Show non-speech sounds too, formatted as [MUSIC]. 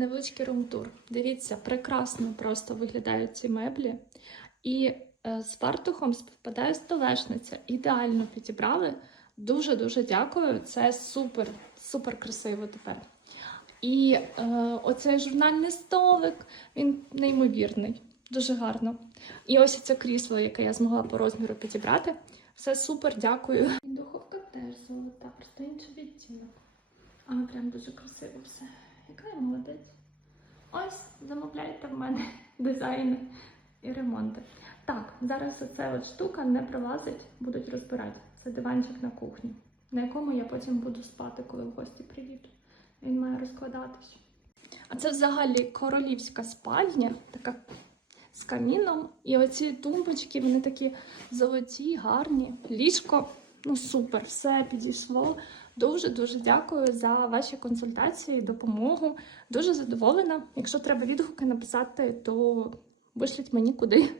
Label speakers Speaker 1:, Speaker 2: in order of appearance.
Speaker 1: невеличкий румтур. Дивіться, прекрасно просто виглядають ці меблі. І е, з фартухом співпадає столешниця. Ідеально підібрали. Дуже-дуже дякую. Це супер, супер красиво тепер. І е, оцей журнальний столик, він неймовірний, дуже гарно. І ось це крісло, яке я змогла по розміру підібрати. Все супер, дякую. Духовка теж золота, просто інший відтінок. Але прям дуже красиво все. Яка я молодець. Ось замовляйте в мене [LAUGHS] дизайни і ремонти. Так, зараз оця от штука не пролазить, будуть розбирати. Це диванчик на кухні, на якому я потім буду спати, коли в гості приїду. Він має розкладатись. А це взагалі королівська спальня, така з каміном. І оці тумбочки, вони такі золоті, гарні. Ліжко, ну супер, все підійшло. Дуже-дуже дякую за ваші консультації, допомогу. Дуже задоволена. Якщо треба відгуки написати, то вишліть мені куди.